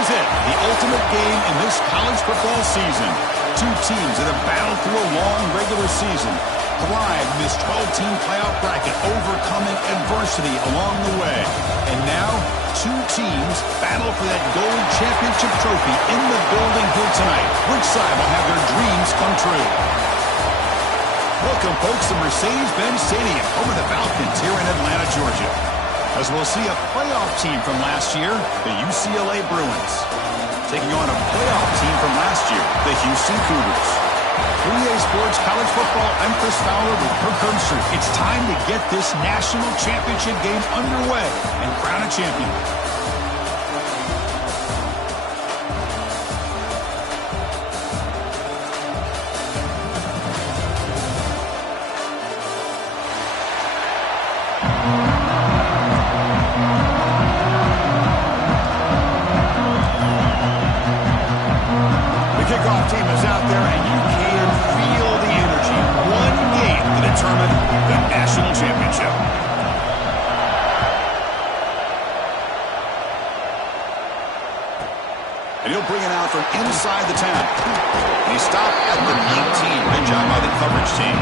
is it, the ultimate game in this college football season. Two teams that have battled through a long regular season, thrived in this 12-team playoff bracket, overcoming adversity along the way. And now, two teams battle for that gold championship trophy in the building here tonight. Which side will have their dreams come true? Welcome, folks, to Mercedes-Benz Stadium, home of the Falcons here in Atlanta, Georgia. As we'll see a playoff team from last year, the UCLA Bruins, taking on a playoff team from last year, the Houston Cougars. 3A Sports College Football, I'm Chris Fowler with Kirk Herbstreit. It's time to get this national championship game underway and crown a champion. Team is out there, and you can feel the energy. One game to determine the national championship. And he'll bring it out from inside the 10. And he stopped at the 19. Good job by the coverage team.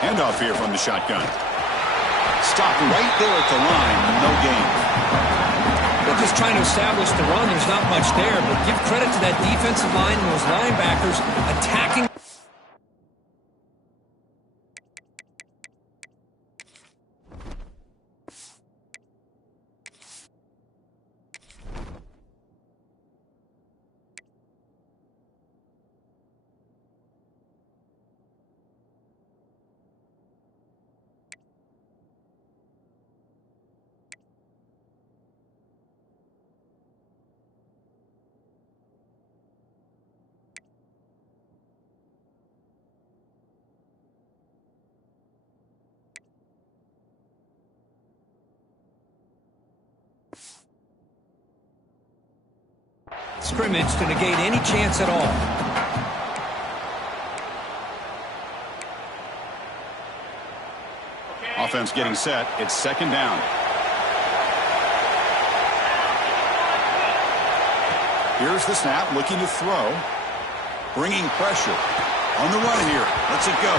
Handoff here from the shotgun. Stopped right there at the line, but no gain. They're just trying to establish the run. There's not much there, but give credit to that defensive line and those linebackers attacking. Scrimmage to negate any chance at all. Offense getting set. It's second down. Here's the snap, looking to throw. Bringing pressure. On the run here. Lets it go.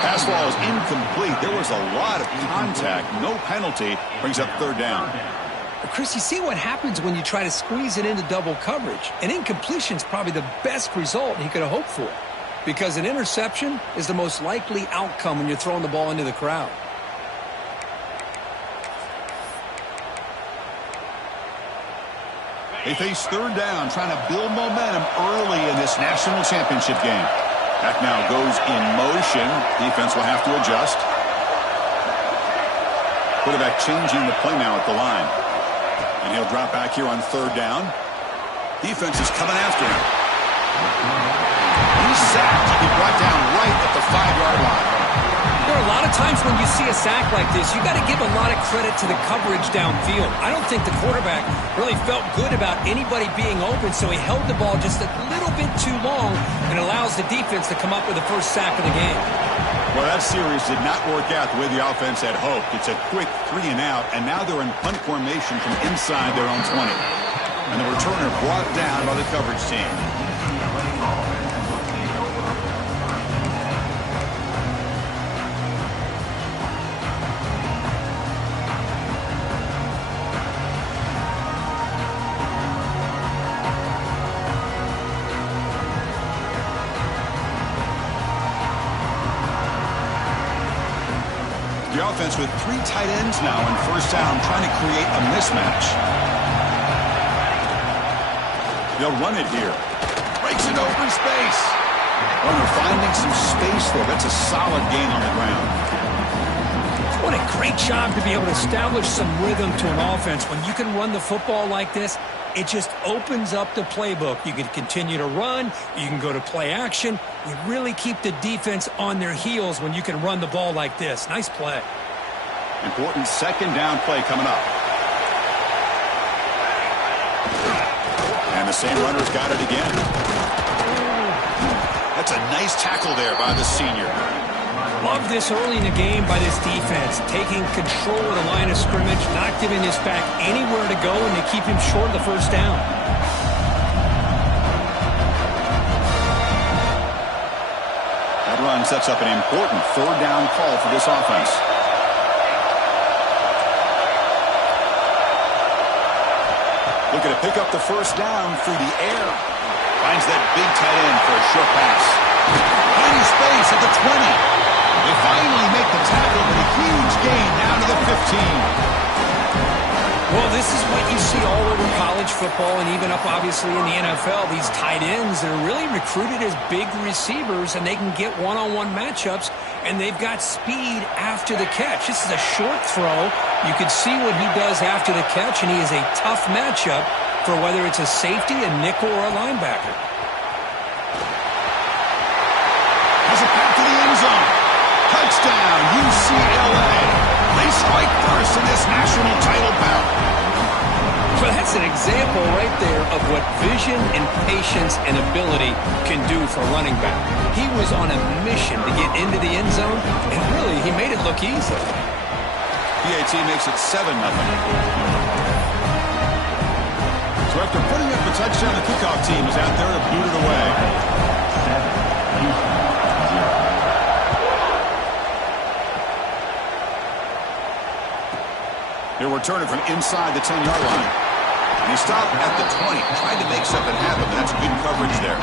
Pass ball is incomplete. There was a lot of contact. No penalty. Brings up third down. Chris, you see what happens when you try to squeeze it into double coverage. An incompletion is probably the best result he could have hoped for, because an interception is the most likely outcome when you're throwing the ball into the crowd. They face third down, trying to build momentum early in this national championship game. Back now goes in motion. Defense will have to adjust. Quarterback changing the play now at the line. And he'll drop back here on third down. Defense is coming after him. He's sacked. He brought down right at the 5-yard line. There are a lot of times when you see a sack like this, you got to give a lot of credit to the coverage downfield. I don't think the quarterback really felt good about anybody being open, so he held the ball just a little bit too long and allows the defense to come up with the first sack of the game. Well, that series did not work out the way the offense had hoped. It's a quick 3-and-out, and now they're in punt formation from inside their own 20. And the returner brought down by the coverage team. The offense with 3 tight ends now in first down, trying to create a mismatch. They'll run it here. Breaks it open space. Well, they're finding some space there. That's a solid gain on the ground. What a great job to be able to establish some rhythm to an offense. When you can run the football like this, it just opens up the playbook. You can continue to run. You can go to play action. You really keep the defense on their heels when you can run the ball like this. Nice play. Important second down play coming up. And the same runner's got it again. That's a nice tackle there by the senior. Love this early in the game by this defense, taking control of the line of scrimmage, not giving this back anywhere to go, and they keep him short of the first down. That run sets up an important third down call for this offense. Looking to pick up the first down through the air. Finds that big tight end for a short pass. Finding space at the 20. They finally make the tackle, but a huge gain down to the 15. Well, this is what you see all over college football and even up, obviously, in the NFL. These tight ends that are really recruited as big receivers, and they can get one-on-one matchups, and they've got speed after the catch. This is a short throw. You can see what he does after the catch, and he is a tough matchup for whether it's a safety, a nickel, or a linebacker. Has a pass to the end zone. Touchdown, UCLA. They strike first in this national title bout. Well, that's an example right there of what vision and patience and ability can do for a running back. He was on a mission to get into the end zone, and really, he made it look easy. PAT makes it 7-0. So after putting up a touchdown, the kickoff team is out there to boot it away. They're returning from inside the 10-yard line. And he stopped at the 20, tried to make something happen, but that's good coverage there.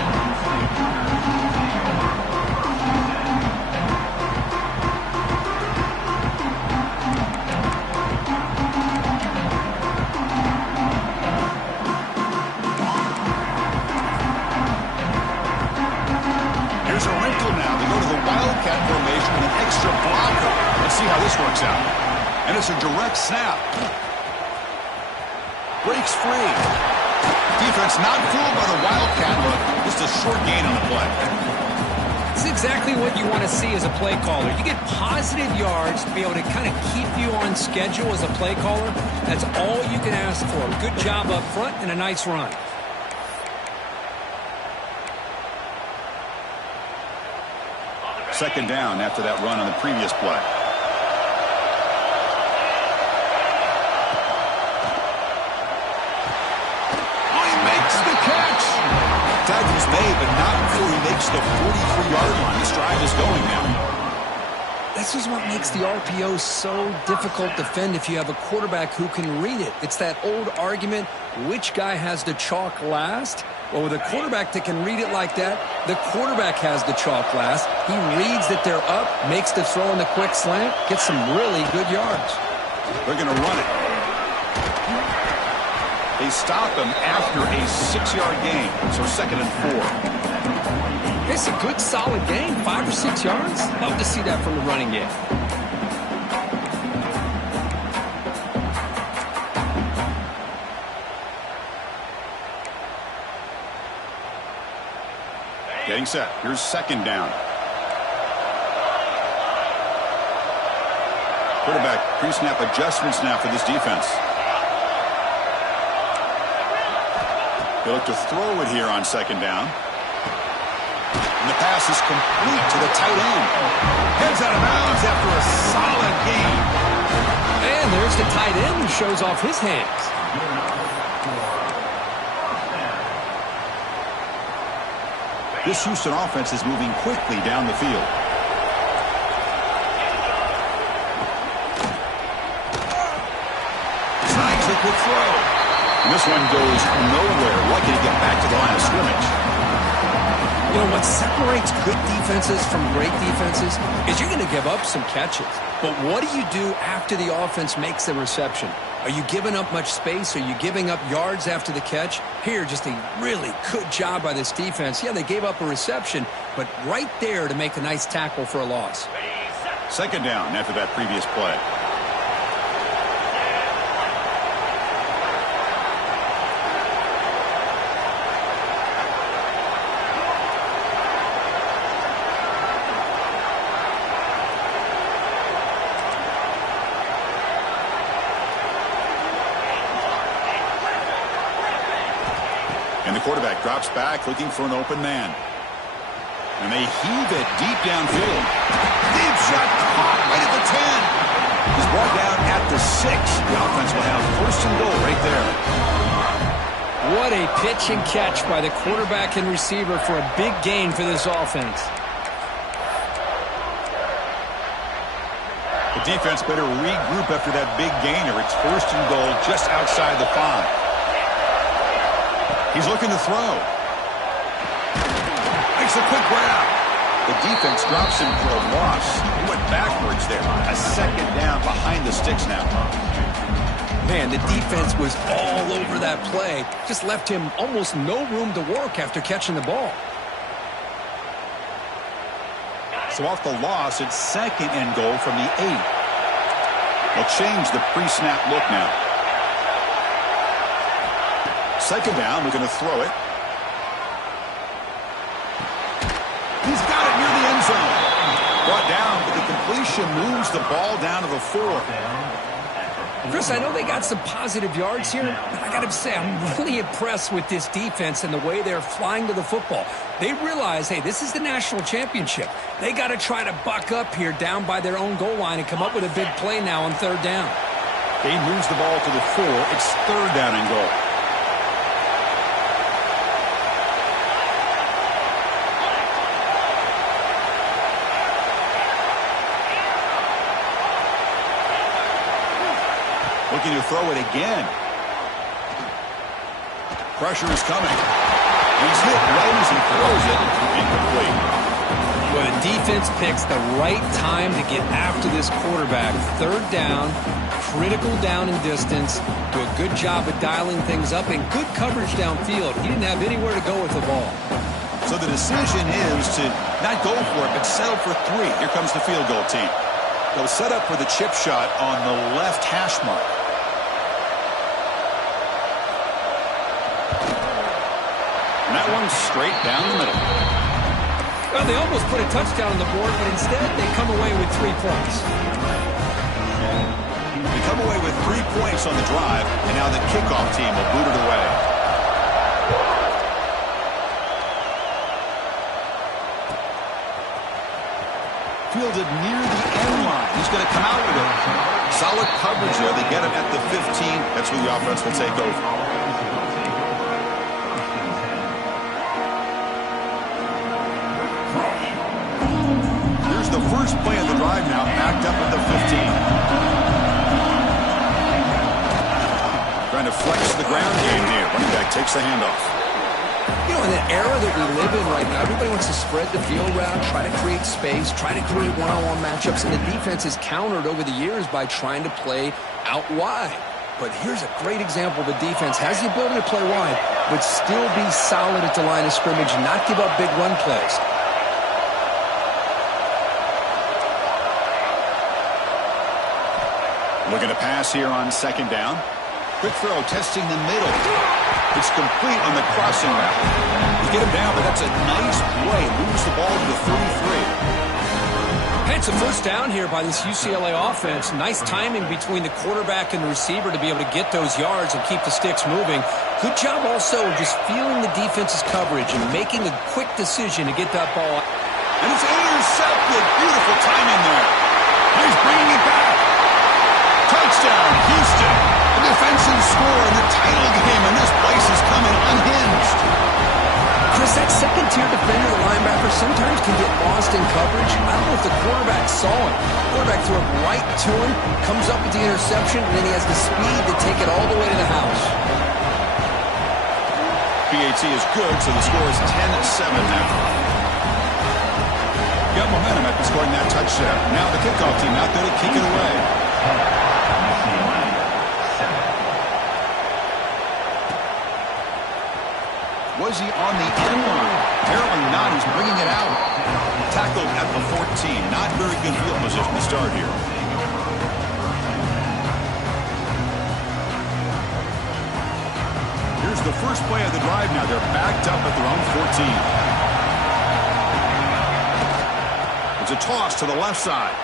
Here's a wrinkle now. They go to the Wildcat formation with an extra blocker. Let's see how this works out. And it's a direct snap. Breaks free. Defense not fooled by the Wildcat look. Just a short gain on the play. It's exactly what you want to see as a play caller. You get positive yards to be able to kind of keep you on schedule as a play caller. That's all you can ask for. Good job up front and a nice run. Second down after that run on the previous play. Tackle's made, but not before he makes the 43-yard line. This drive is going now. This is what makes the RPO so difficult to defend if you have a quarterback who can read it. It's that old argument, which guy has the chalk last? Well, with a quarterback that can read it like that, the quarterback has the chalk last. He reads that they're up, makes the throw in the quick slant, gets some really good yards. They're going to run it. They stop him after a 6-yard gain, so 2nd and 4. It's a good, solid gain, 5 or 6 yards. Love to see that from the running game. Getting set. Here's 2nd down. Quarterback pre-snap adjustments now for this defense. They look to throw it here on 2nd down. And the pass is complete to the tight end. Heads out of bounds after a solid gain. And there's the tight end who shows off his hands. This Houston offense is moving quickly down the field. Snags a quick throw. And this one goes nowhere. Lucky to get back to the line of scrimmage. You know, what separates good defenses from great defenses is you're going to give up some catches. But what do you do after the offense makes the reception? Are you giving up much space? Are you giving up yards after the catch? Here, just a really good job by this defense. Yeah, they gave up a reception, but right there to make a nice tackle for a loss. Second down after that previous play. And the quarterback drops back looking for an open man. And they heave it deep downfield. Deep shot caught right at the 10. He's brought down at the 6. The offense will have first and goal right there. What a pitch and catch by the quarterback and receiver for a big gain for this offense. The defense better regroup after that big gainer. It's first and goal just outside the 5. He's looking to throw. Makes a quick grab. The defense drops him for a loss. He went backwards there. A second down behind the sticks now. Man, the defense was all over that play. Just left him almost no room to work after catching the ball. So off the loss, it's second and goal from the 8. They'll change the pre-snap look now. Second down, we're going to throw it. He's got it near the end zone. Brought down, but the completion moves the ball down to the 4. Chris, I know they got some positive yards here, but I got to say, I'm really impressed with this defense and the way they're flying to the football. They realize, hey, this is the national championship. They got to try to buck up here down by their own goal line and come up with a big play now on third down. He moves the ball to the 4. It's third down and goal. Looking to throw it again. Pressure is coming. He's hit right as he throws it. Incomplete. Well, the defense picks the right time to get after this quarterback. Third down, critical down and distance. Do a good job of dialing things up and good coverage downfield. He didn't have anywhere to go with the ball. So the decision is to not go for it, but settle for 3. Here comes the field goal team. They'll set up for the chip shot on the left hash mark. And that one's straight down the middle. Well, they almost put a touchdown on the board, but instead they come away with 3 points. They come away with 3 points on the drive, and now the kickoff team will boot it away. Fielded near the end line. He's going to come out with it. Solid coverage there. They get him at the 15. That's who the offense will take over. The first play of the drive now, backed up at the 15. Trying to flex the ground game here. Running back takes the handoff. You know, in the era that we live in right now, everybody wants to spread the field around, try to create space, try to create one-on-one matchups, and the defense has countered over the years by trying to play out wide. But here's a great example. The defense has the ability to play wide, but still be solid at the line of scrimmage, not give up big run plays. Looking to pass here on second down. Quick throw, testing the middle. It's complete on the crossing route. You get him down, but that's a nice play. Moves the ball to the 33. And it's a first down here by this UCLA offense. Nice timing between the quarterback and the receiver to be able to get those yards and keep the sticks moving. Good job also just feeling the defense's coverage and making a quick decision to get that ball. And it's intercepted. Beautiful timing there. He's bringing it back. Touchdown, Houston. The defensive score in the title game, and this place is coming unhinged. Chris, that second-tier defender, the linebacker, sometimes can get lost in coverage. I don't know if the quarterback saw him. The quarterback threw it right to him, comes up with the interception, and then he has the speed to take it all the way to the house. PAT is good, so the score is 10-7 now. Got momentum after scoring that touchdown. Now the kickoff team out there to kick it away. Was he on the end line? Apparently not. He's bringing it out. Tackled at the 14. Not very good field position to start here. Here's the first play of the drive now. They're backed up at their own 14. It's a toss to the left side.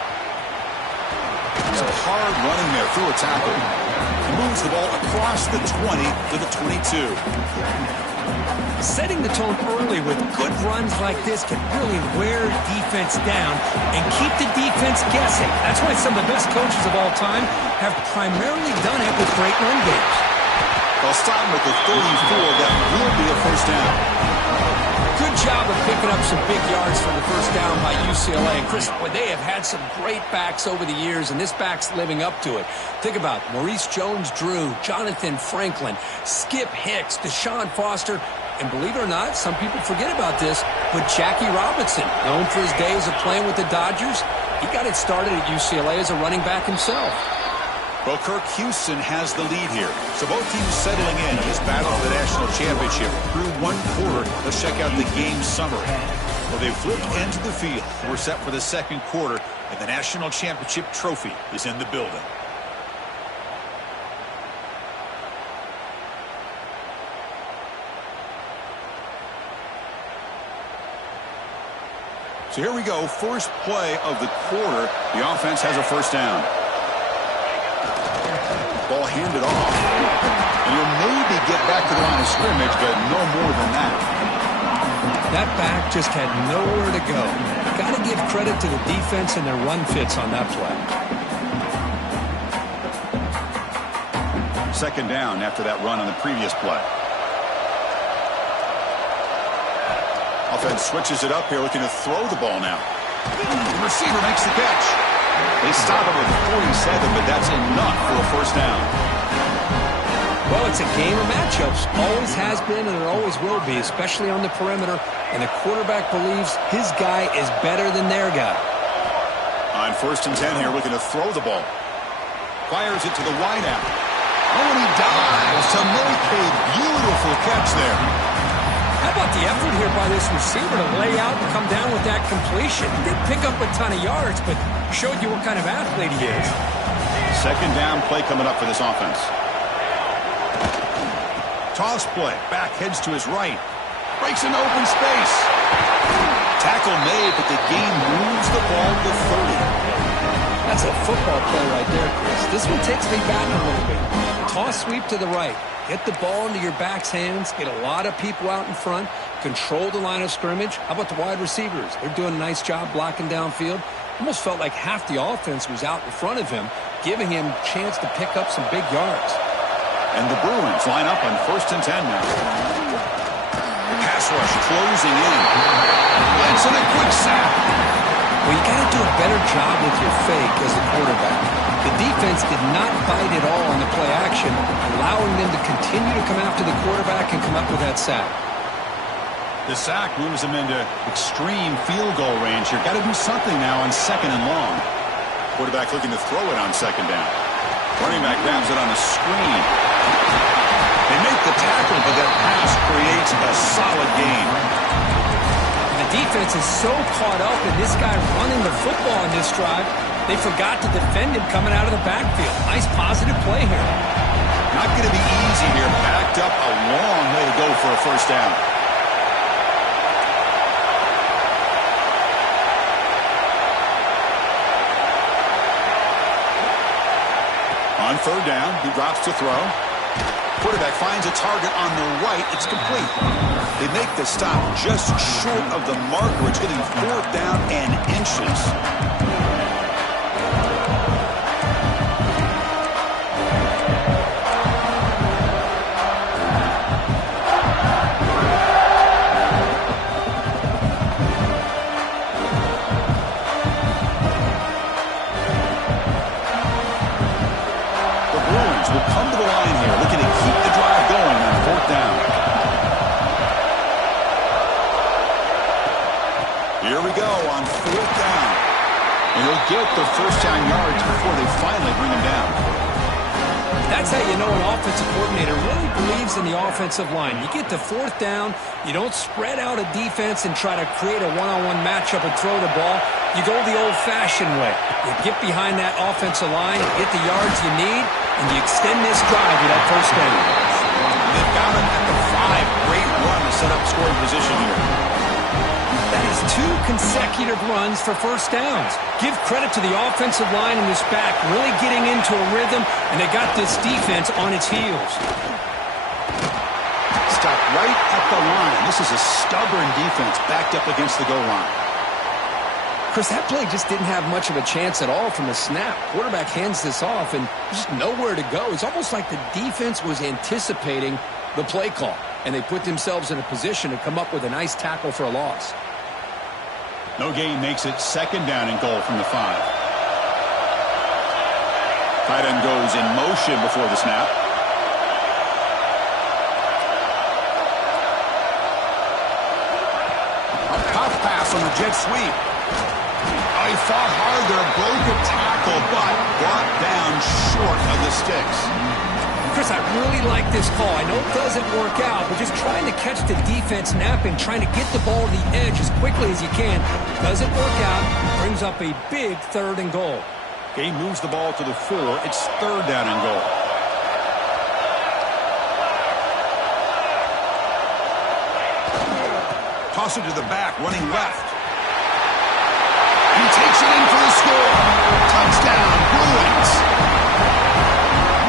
Some hard running there through a tackle. He moves the ball across the 20 to the 22. Setting the tone early with good runs like this can really wear defense down and keep the defense guessing. That's why some of the best coaches of all time have primarily done it with great run games. They'll stop with the 34. That will be a first down. Good job of picking up some big yards for the first down by UCLA. And Chris, they have had some great backs over the years, and this back's living up to it. Think about Maurice Jones-Drew, Jonathan Franklin, Skip Hicks, Deshaun Foster, and believe it or not, some people forget about this, but Jackie Robinson, known for his days of playing with the Dodgers, he got it started at UCLA as a running back himself. Well, Kirk, Houston has the lead here. So both teams settling in this battle for the national championship through one quarter. Let's check out the game summary. Well, they flipped into the field. We're set for the second quarter, and the national championship trophy is in the building. So here we go. First play of the quarter. The offense has a first down. Ball handed off. And he'll maybe get back to the line of scrimmage, but no more than that. That back just had nowhere to go. Got to give credit to the defense and their run fits on that play. Second down after that run on the previous play. Offense switches it up here, looking to throw the ball now. The receiver makes the catch. They stop him at 47, but that's enough for a first down. Well, it's a game of matchups. Always has been, and it always will be, especially on the perimeter. And the quarterback believes his guy is better than their guy. On 1st and 10 here, looking to throw the ball. Fires it to the wideout. Oh, and he dives to make a beautiful catch there. How about the effort here by this receiver to lay out and come down with that completion? He didn't pick up a ton of yards, but showed you what kind of athlete he is. Second down play coming up for this offense. Toss play. Back heads to his right. Breaks into open space. Tackle made, but the game moves the ball to 30. That's a football play right there, Chris. This one takes me back a little bit. Toss sweep to the right. Get the ball into your back's hands. Get a lot of people out in front. Control the line of scrimmage. How about the wide receivers? They're doing a nice job blocking downfield. Almost felt like half the offense was out in front of him, giving him a chance to pick up some big yards. And the Bruins line up on 1st and 10 now. Pass rush closing in. Blitz and a quick sack. Well, you got to do a better job with your fake as the quarterback. The defense did not bite at all on the play action, allowing them to continue to come after the quarterback and come up with that sack. The sack moves them into extreme field goal range here. Got to do something now on 2nd and long. Quarterback looking to throw it on 2nd down. Running back grabs it on the screen. They make the tackle, but that pass creates a solid gain. The defense is so caught up in this guy running the football in this drive, they forgot to defend him coming out of the backfield. Nice positive play here. Not going to be easy here. Backed up a long way to go for a first down. On 3rd down, he drops to throw. Quarterback finds a target on the right. It's complete. They make the stop just short of the marker. It's getting 4th down and inches. Will come to the line here, looking to keep the drive going on 4th down. Here we go on 4th down. And he'll get the first down yards before they finally bring him down. That's how you know an offensive coordinator really believes in the offensive line. You get to 4th down, you don't spread out a defense and try to create a one-on-one matchup and throw the ball. You go the old-fashioned way. You get behind that offensive line, get the yards you need, and you extend this drive with that first down. They've got him at the 5. Great run to set up scoring position here. That is 2 consecutive runs for first downs. Give credit to the offensive line in this back, really getting into a rhythm, and they got this defense on its heels. Stop right at the line. This is a stubborn defense backed up against the goal line. Chris, that play just didn't have much of a chance at all from the snap. Quarterback hands this off, and there's just nowhere to go. It's almost like the defense was anticipating the play call, and they put themselves in a position to come up with a nice tackle for a loss. No gain makes it second down and goal from the 5. Tight end goes in motion before the snap. A pop pass on the jet sweep. He fought hard there, broke a tackle, but brought down short of the sticks. Chris, I really like this call. I know it doesn't work out, but just trying to catch the defense napping, trying to get the ball to the edge as quickly as you can. Doesn't work out. Brings up a big 3rd and goal. He moves the ball to the 4. It's 3rd down and goal. Toss it to the back, running left. He takes it in for the score. Touchdown, Bruins.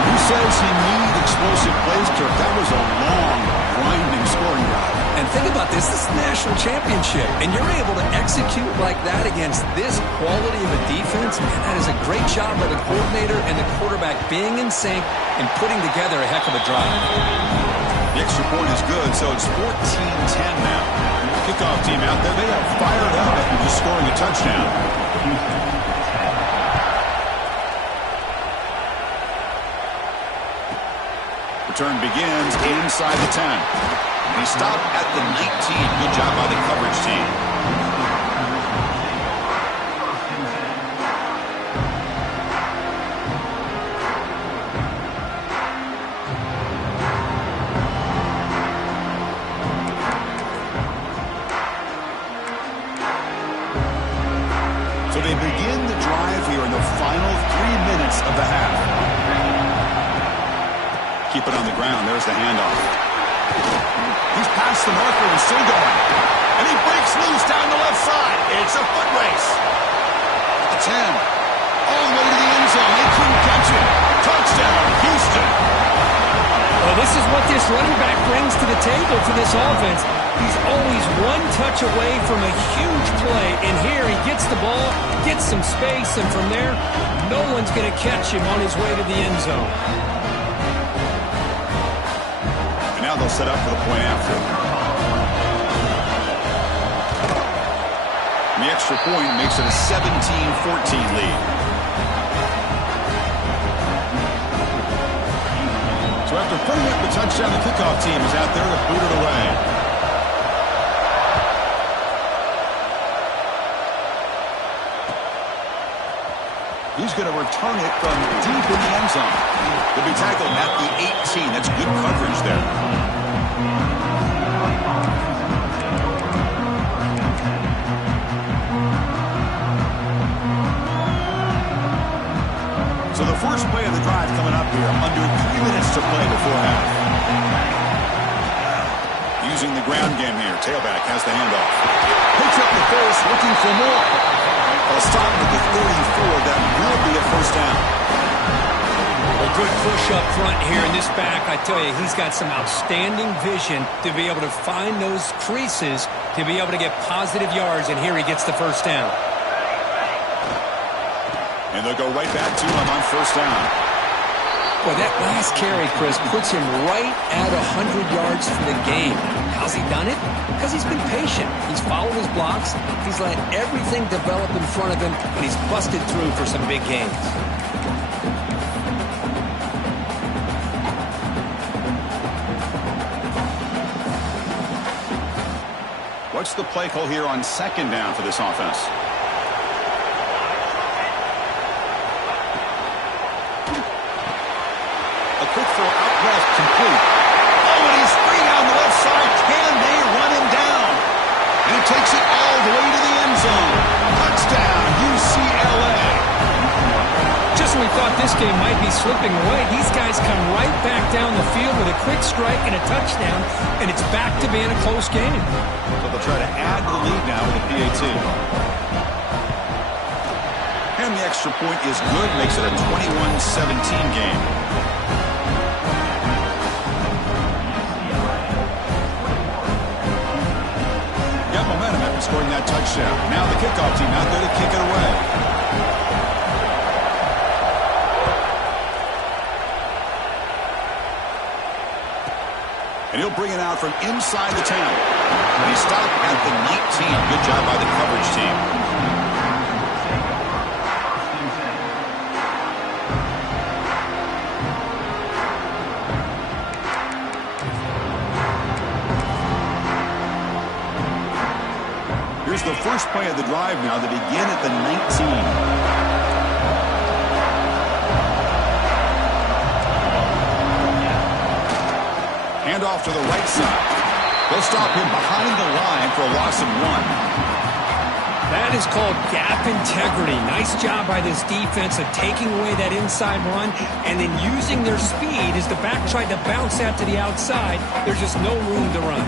Who says he needs explosive plays, Kirk? That was a long, grinding scoring drive. And think about this. This is the national championship, and you're able to execute like that against this quality of a defense. And that is a great job by the coordinator and the quarterback being in sync and putting together a heck of a drive. The extra point is good, so it's 14-10 now. Kickoff team out there, they are fired up after just scoring a touchdown. Return begins inside the 10. He stopped at the 19. Good job by the coverage team. So they begin the drive here in the final 3 minutes of the half. Keep it on the ground. There's the handoff. He's past the marker and still going. And he breaks loose down the left side. It's a foot race. The 10. All the way to the end zone. They couldn't catch it. Touchdown, Houston. Well, this is what this running back brings to the table for this offense. He's always one touch away from a huge play, and here he gets the ball, gets some space, and from there, no one's going to catch him on his way to the end zone. And now they'll set up for the point after. And the extra point makes it a 17-14 lead. So after putting up the touchdown, the kickoff team is out there to boot it away. He's going to return it from deep in the end zone. He'll be tackled at the 18. That's good coverage there. So the first play of the drive coming up here. Under 3 minutes to play before half. Using the ground game here. Tailback has the handoff. Picks up the first, looking for more. A stop at the 34. That will be a first down. A good push up front here in this back. I tell you, he's got some outstanding vision to be able to find those creases, to be able to get positive yards, and here he gets the first down. And they'll go right back to him on first down. Boy, that last carry, Chris, puts him right at 100 yards for the game. How's he done it? Because he's been patient. He's followed his blocks. He's let everything develop in front of him, and he's busted through for some big gains. What's the play call here on second down for this offense? A quick throw out left, complete. Oh, and he's free down the left side. Can they run him down? And he takes it all the way to the end zone. Touchdown, this game might be slipping away. These guys come right back down the field with a quick strike and a touchdown, and it's back to being a close game. So they'll try to add to the lead now with a PAT. And the extra point is good, makes it a 21-17 game. Got momentum after scoring that touchdown. Now the kickoff team out there to kick it away. And he'll bring it out from inside the 10. And he stopped at the 19. Good job by the coverage team. Here's the first play of the drive now. They begin at the 19. Off to the right side. They'll stop him behind the line for a loss of 1. That is called gap integrity. Nice job by this defense of taking away that inside run and then using their speed as the back tried to bounce out to the outside. There's just no room to run.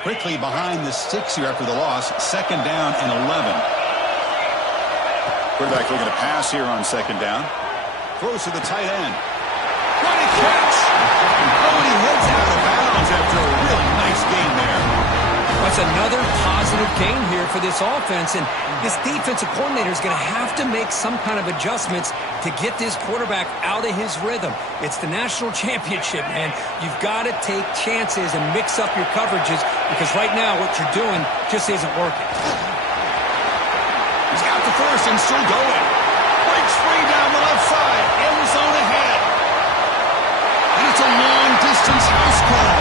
Quickly behind the sticks here after the loss. Second down and 11. Quarterback looking to pass here on second down. Throws to the tight end. What a catch! Oh, and he heads out of bounds after a really nice gain there. That's another positive gain here for this offense, and this defensive coordinator is going to have to make some kind of adjustments to get this quarterback out of his rhythm. It's the national championship, man. You've got to take chances and mix up your coverages because right now what you're doing just isn't working. He's got the first and still going. Breaks free down the left side. End zone ahead. And it's a long-distance house call.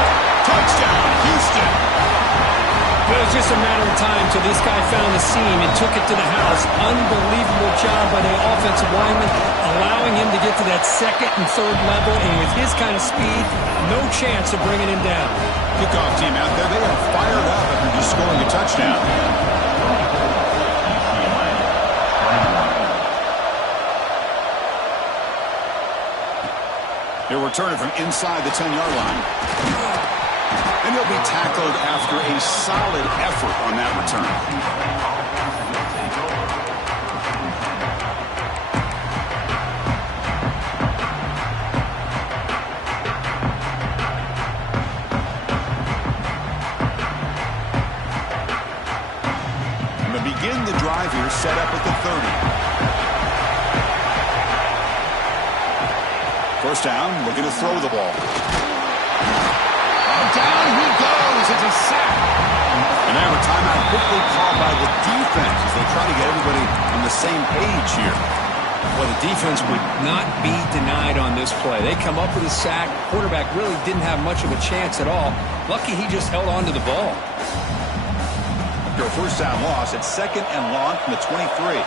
Touchdown, Houston. It was just a matter of time till this guy found the seam and took it to the house. Unbelievable job by the offensive lineman, allowing him to get to that second and third level, and with his kind of speed, no chance of bringing him down. Kickoff team out there, they are fired up after just scoring a touchdown. He'll return it from inside the 10-yard line. And he'll be tackled after a solid effort on that return. And to begin the drive here, set up at the 30. First down, looking to throw the ball. Down he goes. It's a sack. And now a timeout quickly called by the defense as they try to get everybody on the same page here. Well, the defense would not be denied on this play. They come up with a sack. Quarterback really didn't have much of a chance at all. Lucky he just held on to the ball. After a first down loss, it's second and long from the 23.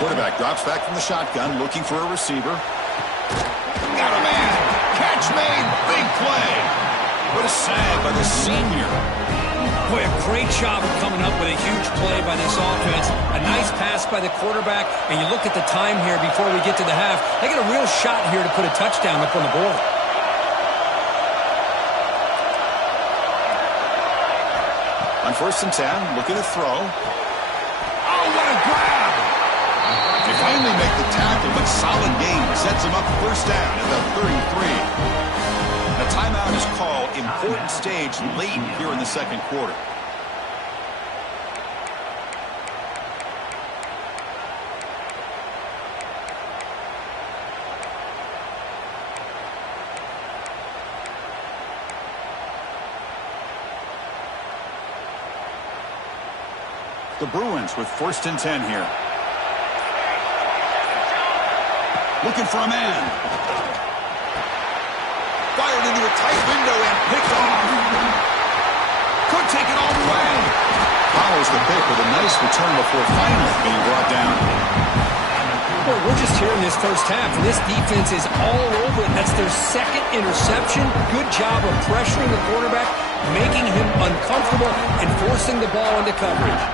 Quarterback drops back from the shotgun, looking for a receiver. Got a man. Catch made. Big play. What a save by the senior. Boy, a great job of coming up with a huge play by this offense. A nice pass by the quarterback. And you look at the time here before we get to the half. They got a real shot here to put a touchdown up on the board. On first and 10, looking to throw. Oh, what a grab. They finally make the tackle, but solid gain sets him up first down at the 33. A timeout is called. Important stage late here in the second quarter. The Bruins with 1st and 10 here. Looking for a man. Fired into a tight window and picked off. Could take it all the way. Follows the pick with a nice return before finally being brought down. Well, we're just here in this first half, and this defense is all over it. That's their 2nd interception. Good job of pressuring the quarterback, making him uncomfortable, and forcing the ball into coverage.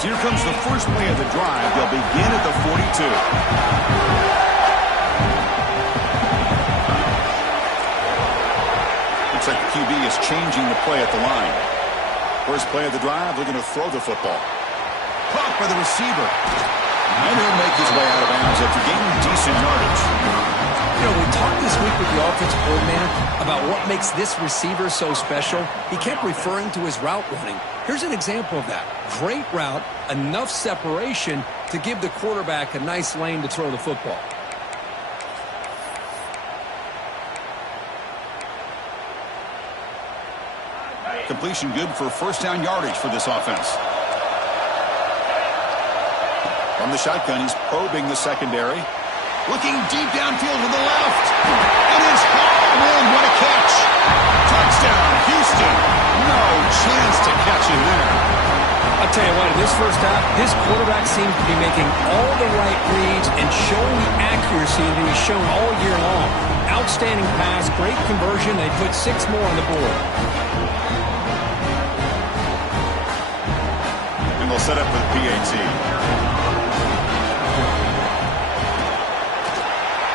So here comes the first play of the drive. They'll begin at the 42. Looks like the QB is changing the play at the line. First play of the drive, looking to throw the football. Caught by the receiver. And he'll make his way out of bounds after gaining decent yardage. You know, we talked this week with the offensive coordinator about what makes this receiver so special. He kept referring to his route running. Here's an example of that. Great route, enough separation to give the quarterback a nice lane to throw the football. Completion good for 1st down yardage for this offense. From the shotgun, he's probing the secondary. Looking deep downfield to the left. It is hauled in. What a catch. Touchdown, Houston. No chance to catch him there. I'll tell you what, in this first half, this quarterback seems to be making all the right reads and showing the accuracy that he's shown all year long. Outstanding pass, great conversion. They put 6 more on the board. And they'll set up with PAT.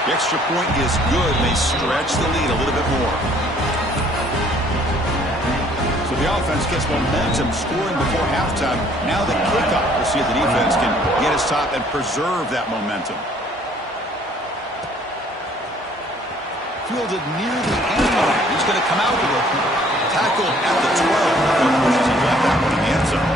The extra point is good. They stretch the lead a little bit more. So the offense gets momentum scoring before halftime. Now the kickoff. We'll see if the defense can get his top and preserve that momentum. Fielded near the end line. He's going to come out with a tackle at the 12. Good pushes. He got that one in the end zone.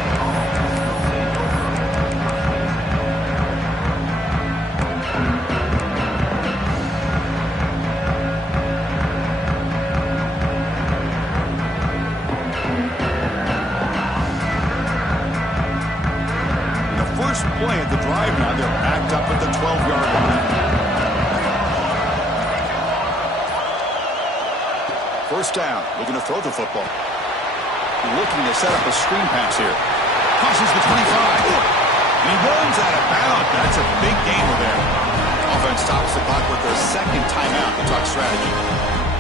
Play at the drive now. They're backed up at the 12-yard line. 1st down. Looking to throw the football. Looking to set up a screen pass here. Crosses the 25. And he runs out of bounds. That's a big gainer there. Offense stops the clock with their 2nd timeout to talk strategy.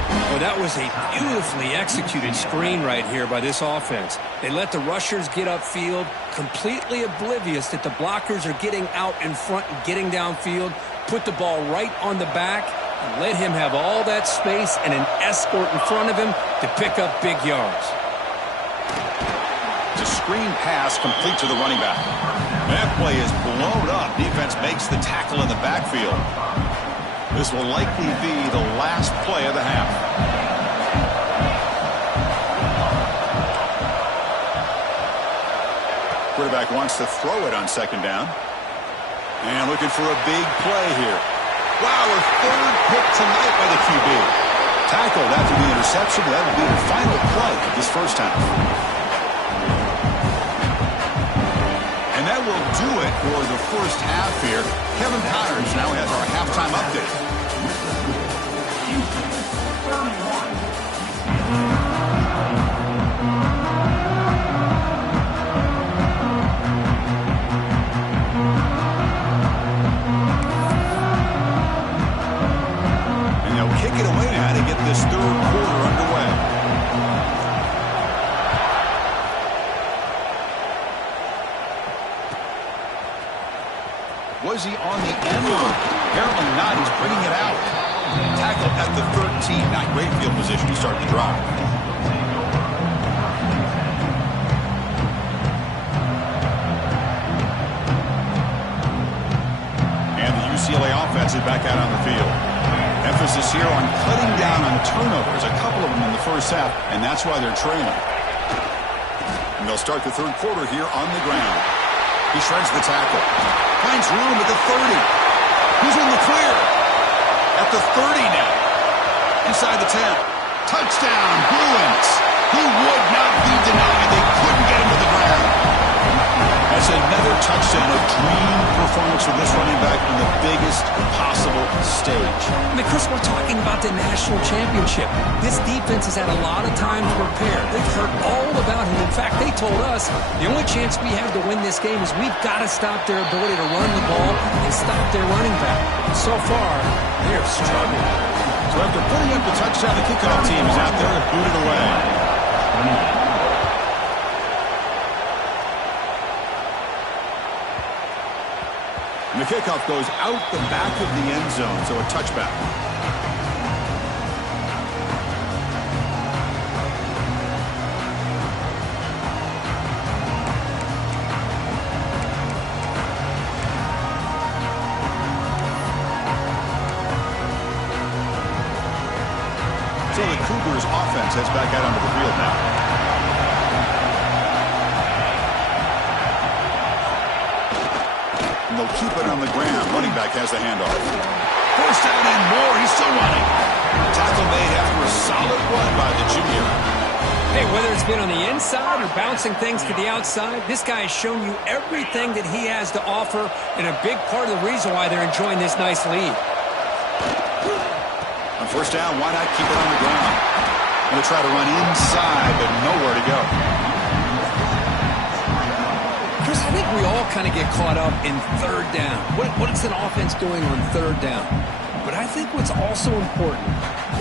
Well, that was a beautifully executed screen right here by this offense. They let the rushers get upfield, completely oblivious that the blockers are getting out in front and getting downfield, put the ball right on the back, and let him have all that space and an escort in front of him to pick up big yards. It's a screen pass complete to the running back. That play is blown up. Defense makes the tackle in the backfield. This will likely be the last play of the half. Quarterback wants to throw it on 2nd down. And looking for a big play here. Wow, a 3rd pick tonight by the QB. Tackled after the interception. That will be the final play of this first half. And that will do it for the first half here. Kevin Connors now has our halftime update. And they'll kick it away now to get this 3rd quarter underway. Was he on the end line? Apparently not. He's bringing it out. Tackled at the 13. Not great field position to start the drive. And the UCLA offense is back out on the field. Emphasis here on cutting down on turnovers. A couple of them in the first half, and that's why they're trailing. And they'll start the 3rd quarter here on the ground. He shreds the tackle. Finds room at the 30. He's in the clear. At the 30 now. Inside the 10. Touchdown, Bruins. He would not be denied. They couldn't get him to the ground. That's another touchdown, a dream performance for this running back on the biggest possible stage. I mean, Chris, we're talking about the national championship. This defense has had a lot of time to prepare. They've heard all about him. In fact, they told us the only chance we have to win this game is we've got to stop their ability to run the ball and stop their running back. And so far, they're struggling. So after putting up the touchdown, the kickoff team is out there to boot it away. And the kickoff goes out the back of the end zone, so a touchback. So the Cougars offense heads back out onto the field now. They'll keep it on the ground. Running back has the handoff. First down and more. He's still running. Tackle made after a solid run by the junior. Hey, whether it's been on the inside or bouncing things to the outside, this guy has shown you everything that he has to offer, and a big part of the reason why they're enjoying this nice lead. On first down, why not keep it on the ground? Going to try to run inside, but nowhere to go. Chris, I think we all kind of get caught up in third down. What is an offense doing on third down? But I think what's also important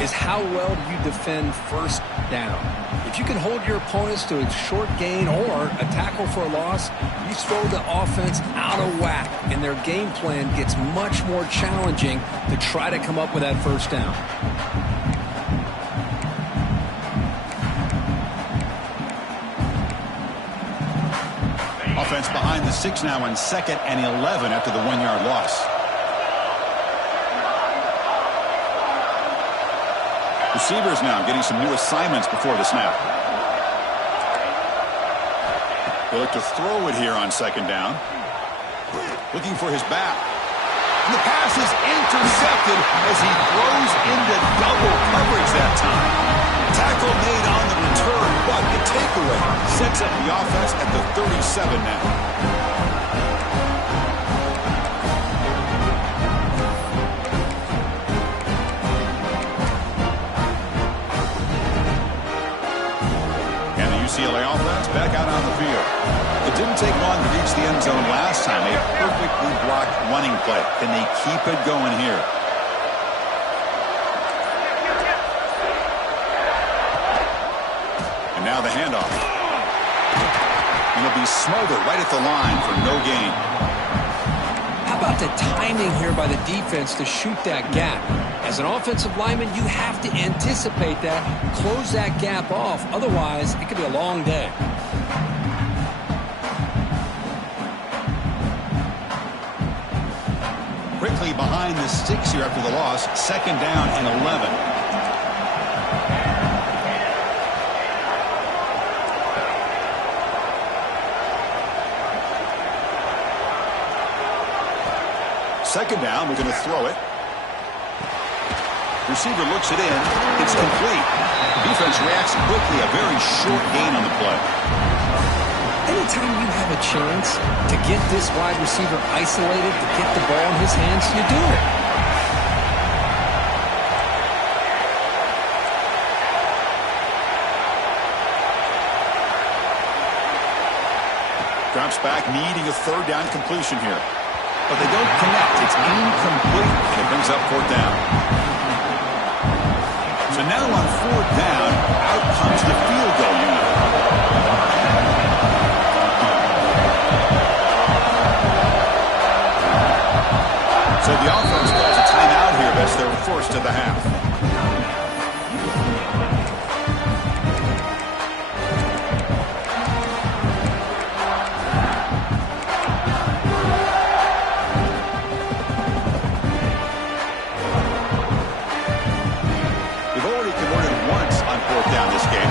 is how well do you defend first down. If you can hold your opponents to a short gain or a tackle for a loss, you throw the offense out of whack, and their game plan gets much more challenging to try to come up with that first down. Offense behind the 6 now on 2nd and 11 after the 1-yard loss. Receivers now getting some new assignments before the snap. They look to throw it here on 2nd down. Looking for his back. And the pass is intercepted as he throws into double coverage that time. Tackle made on the return, but the takeaway sets up the offense at the 37 now. UCLA offense back out on the field. It didn't take long to reach the end zone last time. A perfectly blocked running play. Can they keep it going here? And now the handoff. And it'll be smothered right at the line for no gain. How about the timing here by the defense to shoot that gap? As an offensive lineman, you have to anticipate that, close that gap off. Otherwise, it could be a long day. Quickly behind the sticks here after the loss. 2nd down and 11. Second down, we're going to throw it. Receiver looks it in. It's complete. Defense reacts quickly. A very short gain on the play. Anytime you have a chance to get this wide receiver isolated, to get the ball in his hands, you do it. Drops back, needing a 3rd down completion here. But they don't connect. It's incomplete, and it brings up 4th down. So now on 4th down, out comes the field goal unit. So the offense calls a timeout here as they're forced to the half.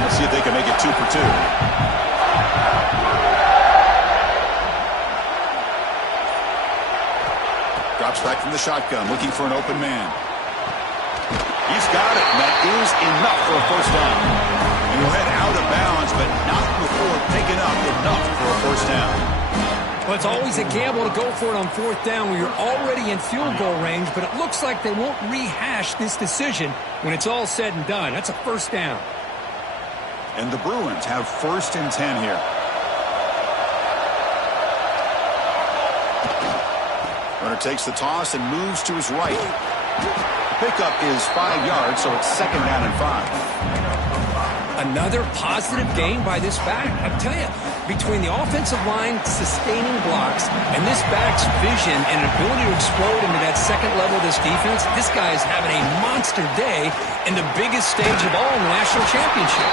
See if they can make it 2 for 2. Drops back from the shotgun, looking for an open man. He's got it, and that is enough for a first down. And he'll head out of bounds, but not before picking up enough for a first down. Well, it's always a gamble to go for it on fourth down when you're already in field goal range, but it looks like they won't rehash this decision when it's all said and done. That's a first down. And the Bruins have 1st and 10 here. Runner takes the toss and moves to his right. Pickup is 5 yards, so it's 2nd down and 5. Another positive gain by this back. I tell you, between the offensive line sustaining blocks and this back's vision and ability to explode into that second level of this defense, this guy is having a monster day in the biggest stage of all in the national championship.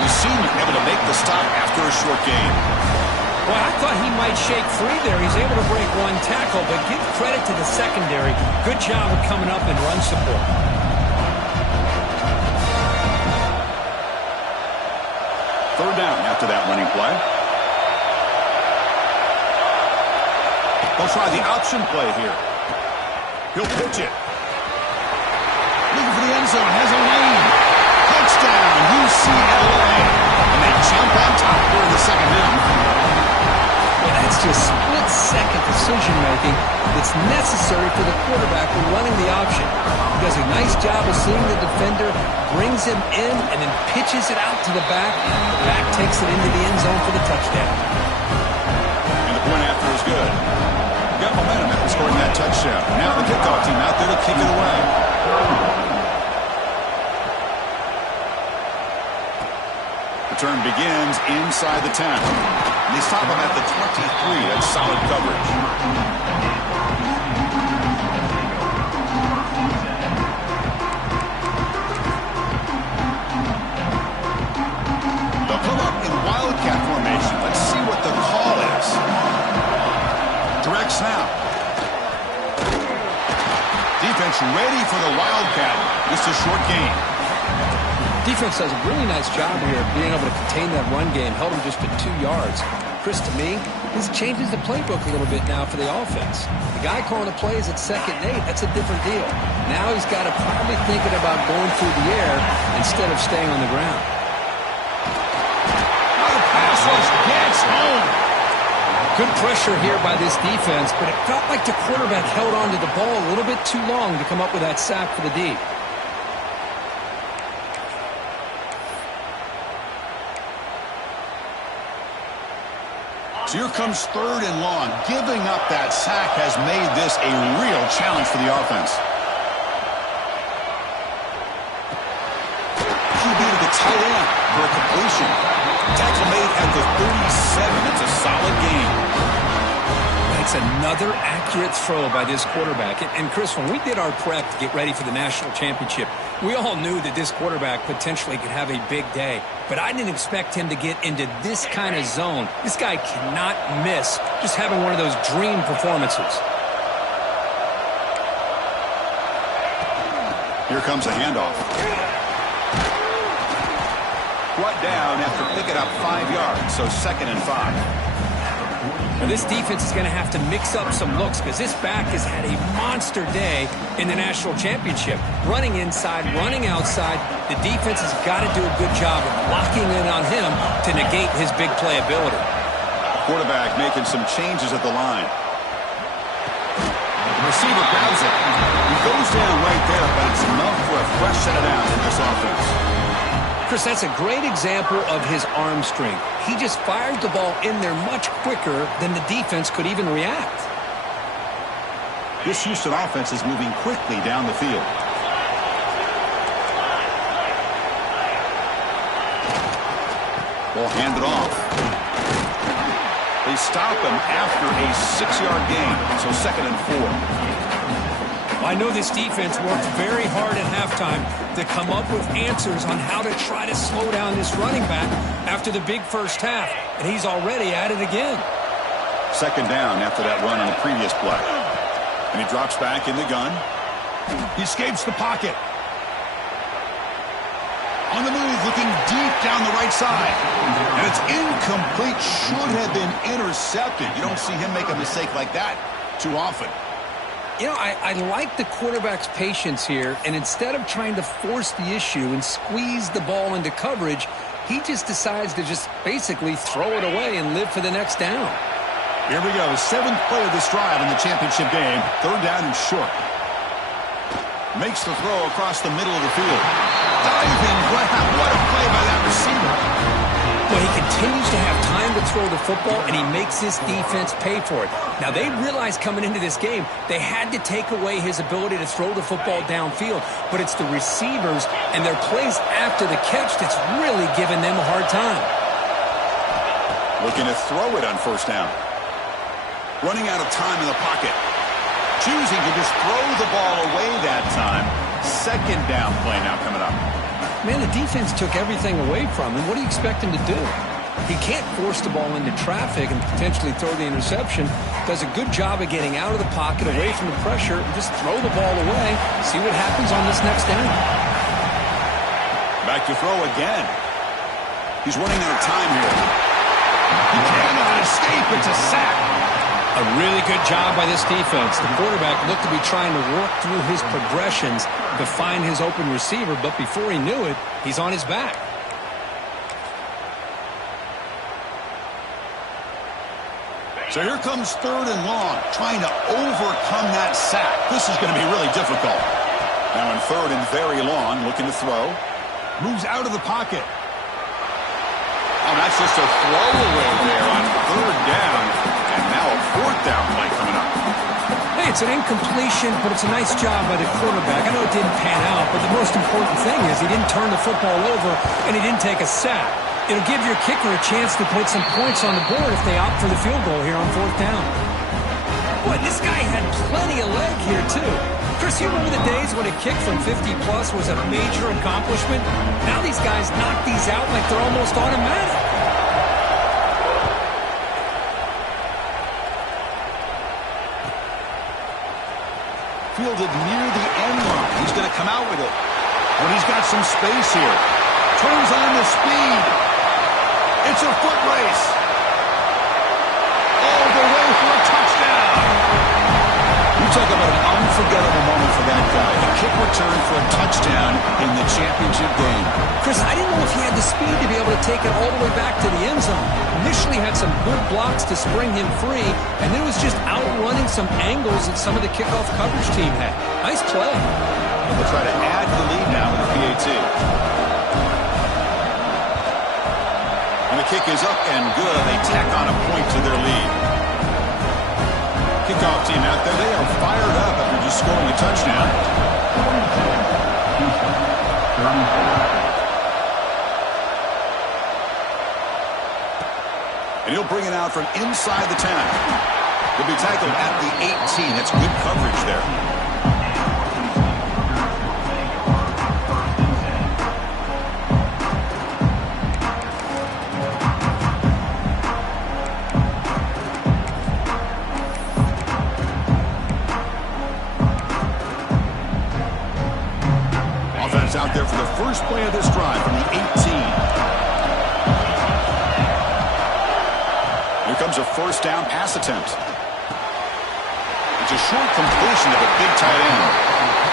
The senior able to make the stop after a short gain. Well, I thought he might shake free there. He's able to break one tackle, but give credit to the secondary. Good job of coming up and run support. Third down after that running play. They'll try the option play here. He'll pitch it. Looking for the end zone. Has a lane. Touchdown, UCLA. And they jump on top here in the second half. Well, that's just split-second decision-making that's necessary for the quarterback when running the option. He does a nice job of seeing the defender, brings him in, and then pitches it out to the back. The back takes it into the end zone for the touchdown. And the point after is good. Got momentum after scoring that touchdown. Now the kickoff team out there to kick it away. Return begins inside the 10. And they stop him at the 23. That's solid coverage. They'll come up in wildcat formation. Let's see what the call is. Direct snap. Defense ready for the wildcat. Just a short gain. Defense does a really nice job here of being able to contain that run game. Held him just at 2 yards. Chris, to me, this changes the playbook a little bit now for the offense. The guy calling the plays at 2nd and 8, that's a different deal. Now he's got to probably thinking about going through the air instead of staying on the ground. The pass rush gets home. Good pressure here by this defense, but it felt like the quarterback held on to the ball a little bit too long to come up with that sack for the D. So here comes 3rd and long. Giving up that sack has made this a real challenge for the offense. QB to the tight end for a completion. Tackle made at the 37. It's a solid game. That's another accurate throw by this quarterback. And Chris, when we did our prep to get ready for the national championship, we all knew that this quarterback potentially could have a big day. But I didn't expect him to get into this kind of zone. This guy cannot miss just having one of those dream performances. Here comes a handoff. Brought down after picking up 5 yards, so 2nd and 5. Now this defense is going to have to mix up some looks because this back has had a monster day in the national championship. Running inside, running outside. The defense has got to do a good job of locking in on him to negate his big play ability. Quarterback making some changes at the line. The receiver grabs it. He goes down right there, but it's enough for a fresh set of downs in this offense. Chris, that's a great example of his arm strength. He just fired the ball in there much quicker than the defense could even react. This Houston offense is moving quickly down the field. Ball handed off. They stop him after a 6-yard gain, so 2nd and 4. I know this defense worked very hard at halftime to come up with answers on how to try to slow down this running back after the big first half, and he's already at it again. 2nd down after that run on the previous play. And he drops back in the gun. He escapes the pocket. On the move, looking deep down the right side. And it's incomplete. Should have been intercepted. You don't see him make a mistake like that too often. You know, I like the quarterback's patience here, and instead of trying to force the issue and squeeze the ball into coverage, he just decides to just basically throw it away and live for the next down. Here we go, 7th play of this drive in the championship game. 3rd down and short. Makes the throw across the middle of the field. Diving grab. What a play by that receiver. Well, he continues to have time to throw the football, and he makes this defense pay for it. Now, they realized coming into this game they had to take away his ability to throw the football downfield, but it's the receivers and their plays after the catch that's really giving them a hard time. Looking to throw it on 1st down. Running out of time in the pocket. Choosing to just throw the ball away that time. 2nd down play now coming up. Man, the defense took everything away from him. What do you expect him to do? He can't force the ball into traffic and potentially throw the interception. Does a good job of getting out of the pocket, away from the pressure, and just throw the ball away. See what happens on this next down. Back to throw again. He's running out of time here. He cannot escape. It's a sack. A really good job by this defense. The quarterback looked to be trying to work through his progressions to find his open receiver, but before he knew it, he's on his back. So here comes 3rd and long, trying to overcome that sack. This is going to be really difficult. Now in 3rd and very long, looking to throw. Moves out of the pocket. Oh, that's just a throwaway there on 3rd down. And now a 4th down play coming up. Hey, it's an incompletion, but it's a nice job by the quarterback. I know it didn't pan out, but the most important thing is he didn't turn the football over and he didn't take a sack. It'll give your kicker a chance to put some points on the board if they opt for the field goal here on 4th down. Boy, this guy had plenty of leg here, too. Chris, you remember the days when a kick from 50-plus was a major accomplishment? Now these guys knock these out like they're almost automatic. Fielded near the end line. He's going to come out with it. But he's got some space here. Turns on the speed. It's a foot race. All the way for a touchdown. You talk about an unforgettable moment for that guy. A kick return for a touchdown in the championship game. Chris, I didn't know if he had the speed to be able to take it all the way back to the end zone. Initially had some good blocks to spring him free, and then was just outrunning some angles that some of the kickoff coverage team had. Nice play. And they'll try to add the lead now with a PAT. And the kick is up and good. They tack on a point to their lead. Kickoff team out there, they are fired up after just scoring a touchdown. And he'll bring it out from inside the 10. He'll be tackled at the 18. That's good coverage there. Offense out there for the first play of this drive from the 18. Here comes a 1st down pass attempt. It's a short completion of a big tight end.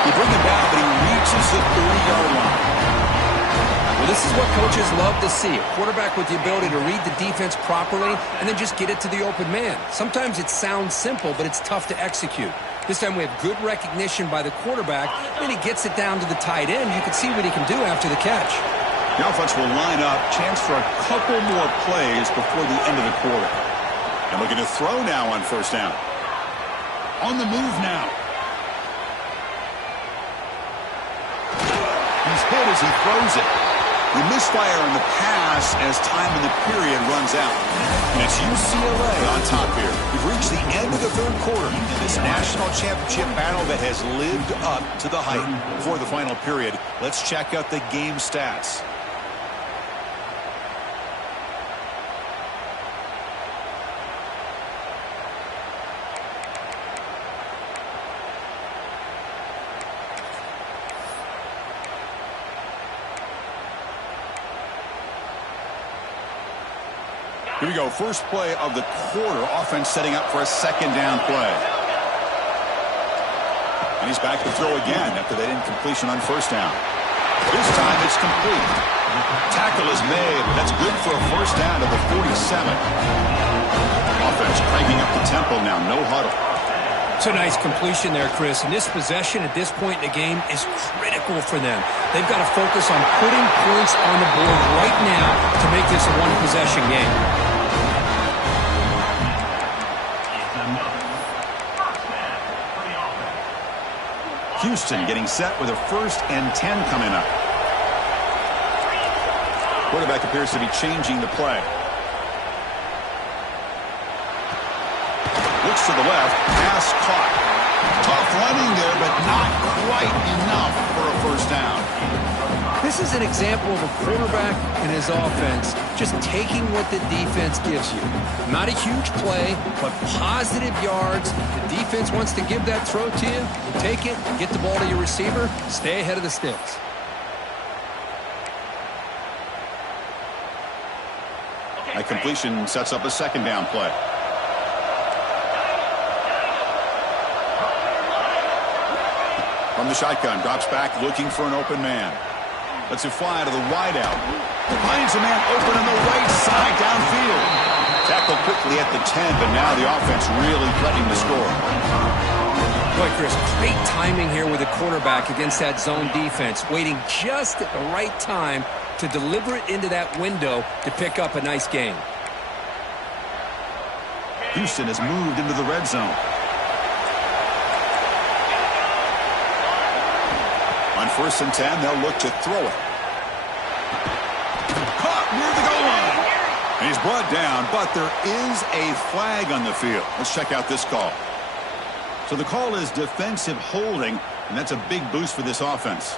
He brings it back, but he reaches the 30-yard line. Well, this is what coaches love to see. A quarterback with the ability to read the defense properly and then just get it to the open man. Sometimes it sounds simple, but it's tough to execute. This time we have good recognition by the quarterback, and he gets it down to the tight end. You can see what he can do after the catch. The offense will line up. Chance for a couple more plays before the end of the quarter. And looking to throw now on 1st down. On the move now. He's hit as he throws it. The misfire in the pass as time in the period runs out. And it's UCLA on top here. We've reached the end of the 3rd quarter in this national championship battle that has lived up to the hype. Before the final period, let's check out the game stats. Here we go. First play of the quarter. Offense setting up for a 2nd down play. And he's back to throw again after that incompletion on first down. This time it's complete. Tackle is made. That's good for a first down to the 47. Offense cranking up the tempo now. No huddle. It's a nice completion there, Chris. And this possession at this point in the game is critical for them. They've got to focus on putting points on the board right now to make this a one-possession game. Houston getting set with a 1st and 10 coming up. Quarterback appears to be changing the play. Looks to the left. Pass caught. Tough running there, but not quite enough for a first down. This is an example of a quarterback and his offense just taking what the defense gives you. Not a huge play, but positive yards. The defense wants to give that throw to you. Take it, get the ball to your receiver, stay ahead of the sticks. That completion sets up a 2nd down play. From the shotgun, drops back looking for an open man. Lets it fly to the wideout. Finds a man open on the right side downfield. Tackled quickly at the 10, but now the offense really threatening to score. Boy, Chris, great timing here with the quarterback against that zone defense, waiting just at the right time to deliver it into that window to pick up a nice gain. Houston has moved into the red zone. On 1st and 10, they'll look to throw it. Caught near the goal line. And he's brought down, but there is a flag on the field. Let's check out this call. So the call is defensive holding, and that's a big boost for this offense.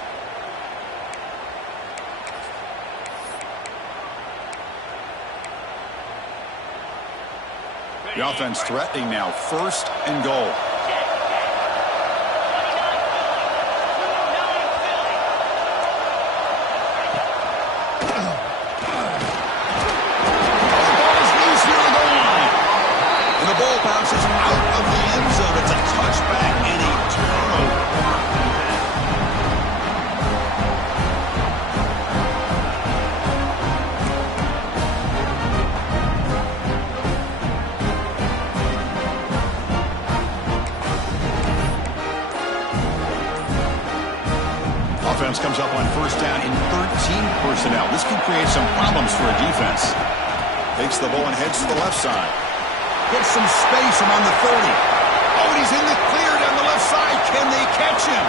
The offense threatening now. 1st and goal. Bounces out of the end zone. It's a touchback and a turnover. Offense comes up on 1st down in 13 personnel. This can create some problems for a defense. Takes the ball and heads to the left side. Gets some space around the 30. Oh, and he's in the clear down the left side. Can they catch him?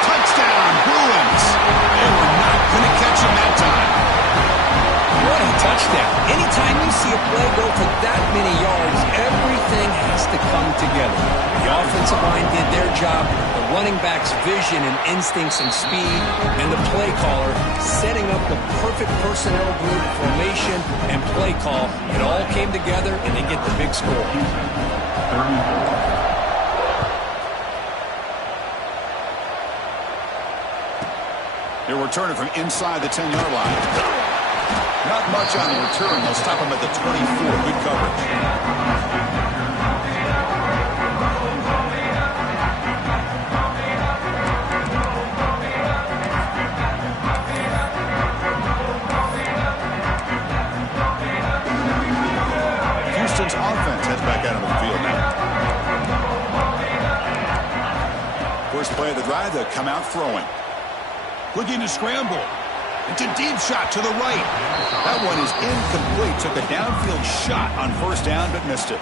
Touchdown, Bruins. They were not going to catch him that time. What a touchdown. Anytime you see a play go for that many yards, everything has to come together. The offensive line did their job, the running back's vision and instincts and speed, and the play caller setting up the perfect personnel group, formation, and play call. It all came together, and they get the big score. They're returning from inside the 10-yard line. Not much on the return. They'll stop him at the 24. Good coverage. Houston's offense heads back out of the field now. First play of the drive, they'll come out throwing. Looking to scramble. It's a deep shot to the right. That one is incomplete. Took a downfield shot on 1st down, but missed it.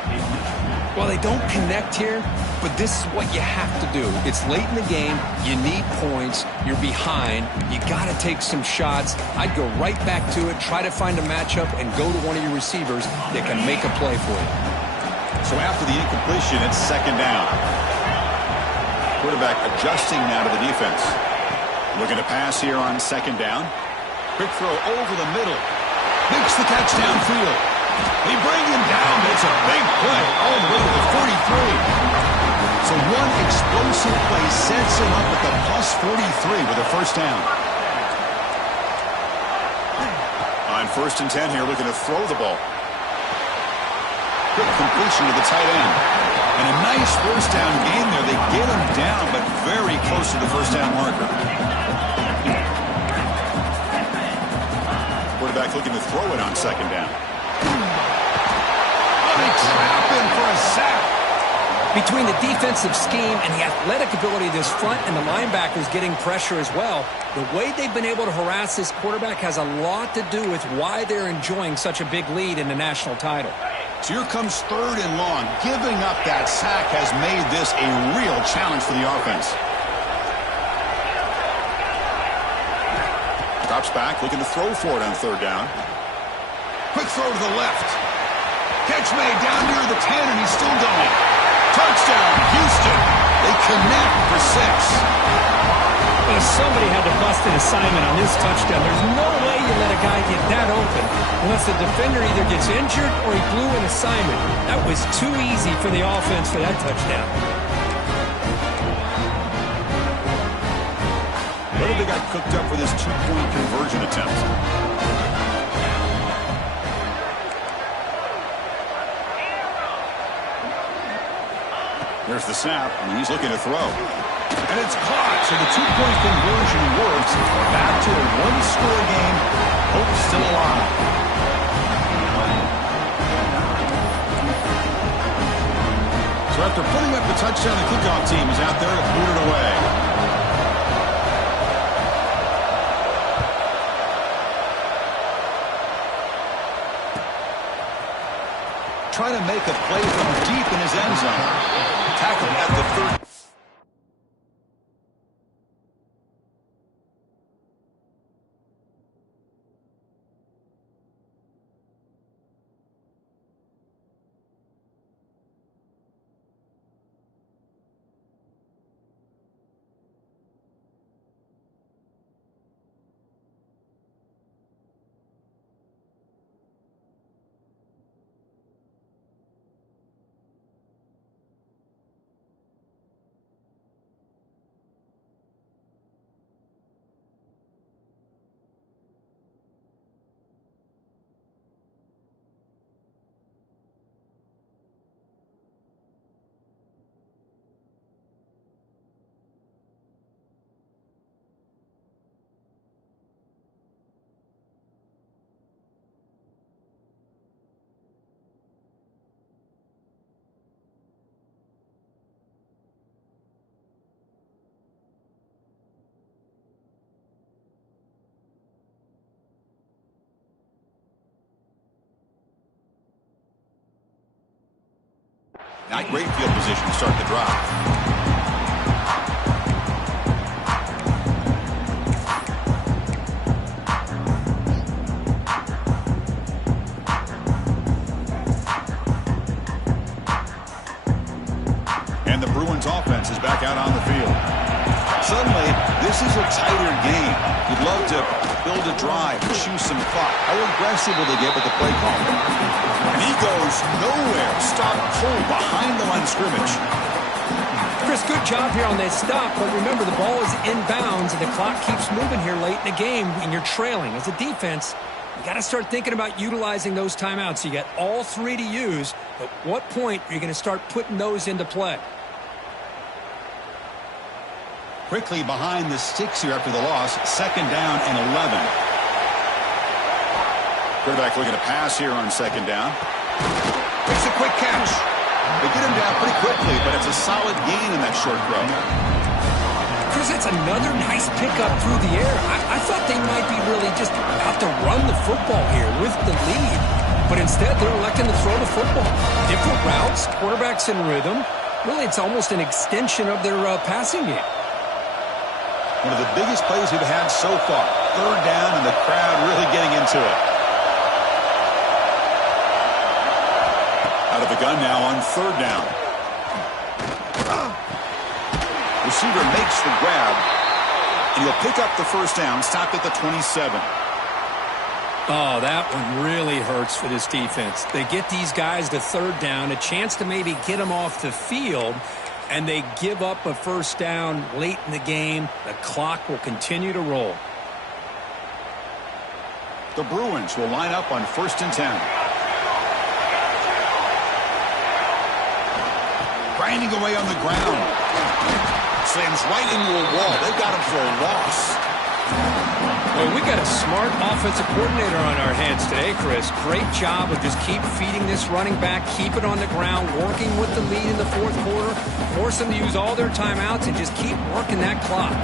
Well, they don't connect here, but this is what you have to do. It's late in the game. You need points. You're behind. You got to take some shots. I'd go right back to it, try to find a matchup, and go to one of your receivers that can make a play for you. So after the incompletion, it's 2nd down. Quarterback adjusting now to the defense. Looking to pass here on 2nd down. Quick throw over the middle. Makes the catch downfield. They bring him down. It's a big play all the way to the 43. So one explosive play sets him up at the plus 43 with a first down. On 1st and 10 here, looking to throw the ball. Quick completion to the tight end. And a nice first down gain there. They get him down, but very close to the first down marker. Quarterback looking to throw it on second down. Oh, they trap him for a sack. Between the defensive scheme and the athletic ability of this front and the linebackers getting pressure as well, the way they've been able to harass this quarterback has a lot to do with why they're enjoying such a big lead in the national title. So here comes 3rd and long. Giving up that sack has made this a real challenge for the offense. Drops back, looking to throw for it on 3rd down. Quick throw to the left. Catch made down near the 10, and he's still going. Touchdown, Houston. They connect for 6. Well, somebody had to bust an assignment on this touchdown. There's no way you let a guy get that open unless the defender either gets injured or he blew an assignment. That was too easy for the offense for that touchdown. What have they got cooked up for this 2-point conversion attempt? There's the snap, and he's looking to throw. And it's caught, so the 2-point conversion works. Back to a 1-score game. Hope still alive. So after putting up the touchdown, the kickoff team is out there to boot it away. Trying to make a play from deep in his end zone. Tackled at the 30. Not great field position to start the drive. And the Bruins offense is back out on the field. Suddenly, this is a tighter game. You'd love to build a drive, choose some clock. How aggressive will they get with the play call? And he goes nowhere. Stop cold behind the line of scrimmage. Chris, good job here on that stop, but remember the ball is inbounds and the clock keeps moving here late in the game and you're trailing. As a defense, you got to start thinking about utilizing those timeouts. You got all 3 to use. At what point are you going to start putting those into play? Quickly behind the sticks here after the loss. 2nd down and 11. Quarterback looking to pass here on 2nd down. Makes a quick catch. They get him down pretty quickly, but it's a solid gain in that short throw. Chris, that's another nice pickup through the air. I thought they might be really just about to run the football here with the lead. But instead, they're electing to throw the football. Different routes, quarterbacks in rhythm. Really, it's almost an extension of their passing game. One of the biggest plays we've had so far. 3rd down, and the crowd really getting into it. Out of the gun now on 3rd down. Receiver makes the grab, and he'll pick up the first down, stopped at the 27. Oh, that one really hurts for this defense. They get these guys to 3rd down, a chance to maybe get them off the field, and they give up a first down late in the game. The clock will continue to roll. The Bruins will line up on 1st and 10. grinding away on the ground. Slams right into a wall. They've got him for a loss. Well, we got a smart offensive coordinator on our hands today, Chris. Great job of just keep feeding this running back, keep it on the ground, working with the lead in the fourth quarter, force them to use all their timeouts, and just keep working that clock.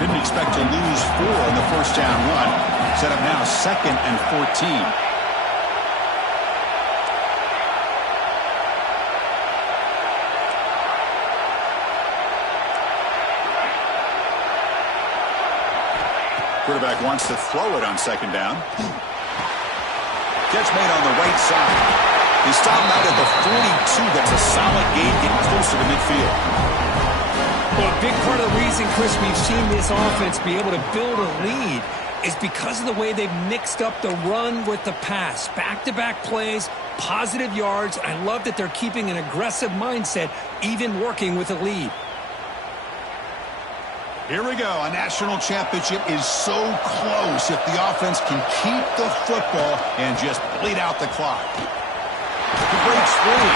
Didn't expect to lose 4 in the first down run. Set up now 2nd and 14. Quarterback wants to throw it on 2nd down. Catch made on the right side. He stopped out at the 42. That's a solid gain, getting closer to midfield. Well, a big part of the reason, Chris, we've seen this offense be able to build a lead is because of the way they've mixed up the run with the pass. Back-to-back plays, positive yards. I love that they're keeping an aggressive mindset, even working with a lead. Here we go. A national championship is so close if the offense can keep the football and just bleed out the clock. He breaks free.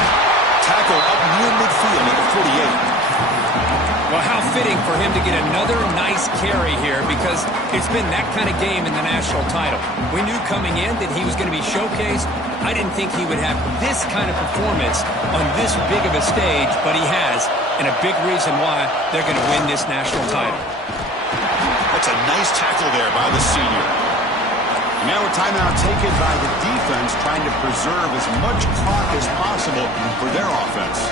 Tackle up near midfield at the 48. Well, how fitting for him to get another nice carry here because it's been that kind of game in the national title. We knew coming in that he was going to be showcased. I didn't think he would have this kind of performance on this big of a stage, but he has. And a big reason why they're going to win this national title. That's a nice tackle there by the senior. Now a timeout taken by the defense, trying to preserve as much clock as possible for their offense.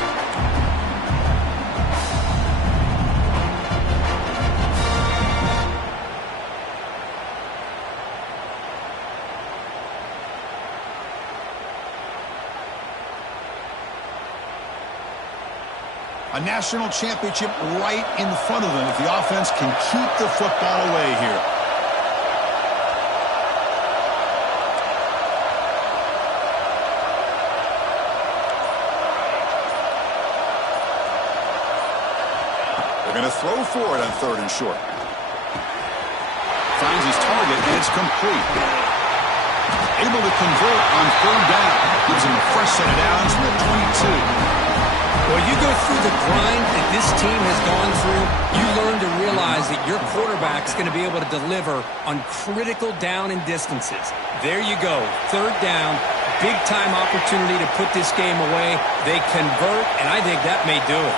A national championship right in front of them if the offense can keep the football away here. They're going to throw for it on 3rd and short. Finds his target, and it's complete. Able to convert on 3rd down. Gives him a fresh set of downs from the 22. Well, you go through the grind that this team has gone through, you learn to realize that your quarterback's going to be able to deliver on critical down and distances. There you go, 3rd down, big-time opportunity to put this game away. They convert, and I think that may do it.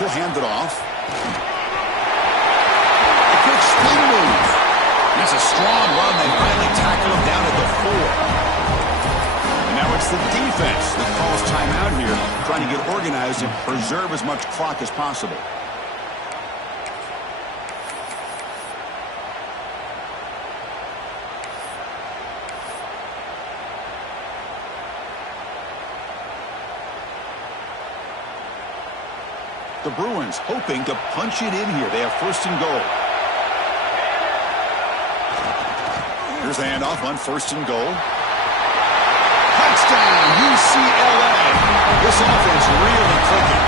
He'll hand it off. A quick spin move. That's a strong run. They finally tackle him down at the 4. Now it's the defense that calls timeout here, trying to get organized and preserve as much clock as possible. The Bruins hoping to punch it in here. They have 1st and goal. Here's the handoff on 1st and goal. Touchdown, UCLA. This offense really clicking.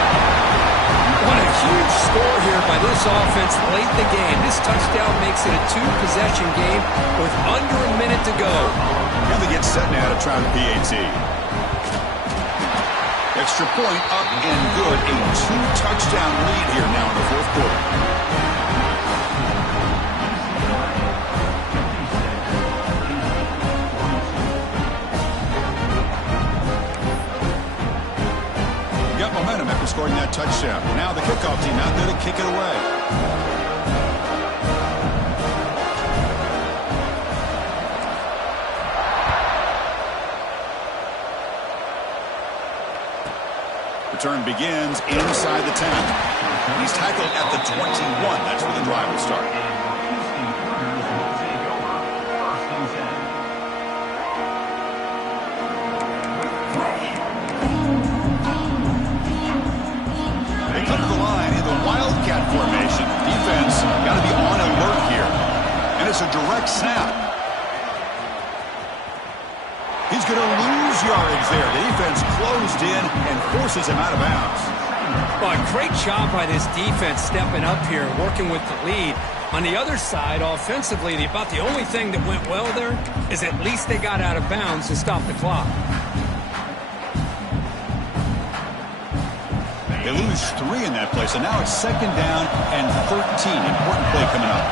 What a huge score here by this offense late in the game. This touchdown makes it a 2-possession game with under a minute to go. Here they get set now to try the PAT. Extra point up and good. A 2-touchdown lead here now in the 4th quarter. Momentum after scoring that touchdown. Now the kickoff team out there to kick it away. Return begins inside the 10. He's tackled at the 21. That's where the drive will start. Wildcat formation. Defense got to be on alert here. And it's a direct snap. He's going to lose yardage there. The defense closed in and forces him out of bounds. Well, a great job by this defense stepping up here, working with the lead. On the other side, offensively, about the only thing that went well there is at least they got out of bounds to stop the clock. They lose 3 in that play, so now it's 2nd down and 13. Important play coming up.